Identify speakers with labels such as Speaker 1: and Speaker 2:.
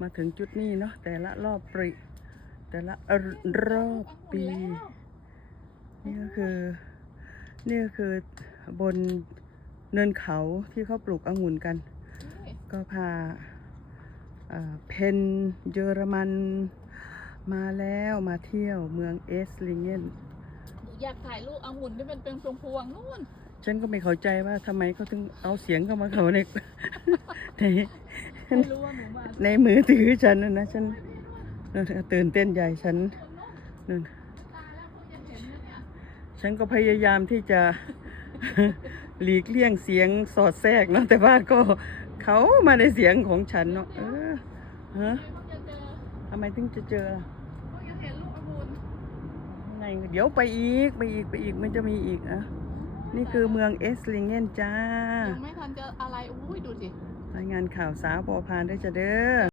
Speaker 1: มาถึงจุดนี้เนาะแต่ละรอบปริ แต่ละรอบปี นี่ก็คือ นี่ก็คือบนเนินเขาที่เขาปลูกองุ่นกัน ก็พาเอ่อเพนเยอรมันมาแล้วมาเที่ยวเมืองเอสลิงเกน
Speaker 2: อยากถ่ายรูปองุ่นที่มันเป็นพวงๆนู่น
Speaker 1: ฉันก็ไม่เข้าใจว่าทำไมเขาถึงเอาเสียงเข้ามาเขาในใน ในมือถือฉันนะนะฉันนั่นตื่นเต้นใหญ่ฉันนั่นฉันก็พยายามที่จะหลีกเลี่ยงเสียงสอดแทรกเนาะแต่ว่าก็เขามาในเสียงของฉันเนาะเออฮะ
Speaker 2: เพิ่งจะเจอ
Speaker 1: ทำไมถึงจะเจอล่ะ
Speaker 2: เพิ่งจะเห็นลูกองุ่น
Speaker 1: ไงเดี๋ยวไปอีกไปอีกไปอีกมันจะมีอีกอะ นี่คือเมืองเอสลิงเกนจ้า
Speaker 2: ยังไม่ทันจะอะไร อุ้ยดูสิ
Speaker 1: รายงานข่าวสาวปอพานได้จะเด้อ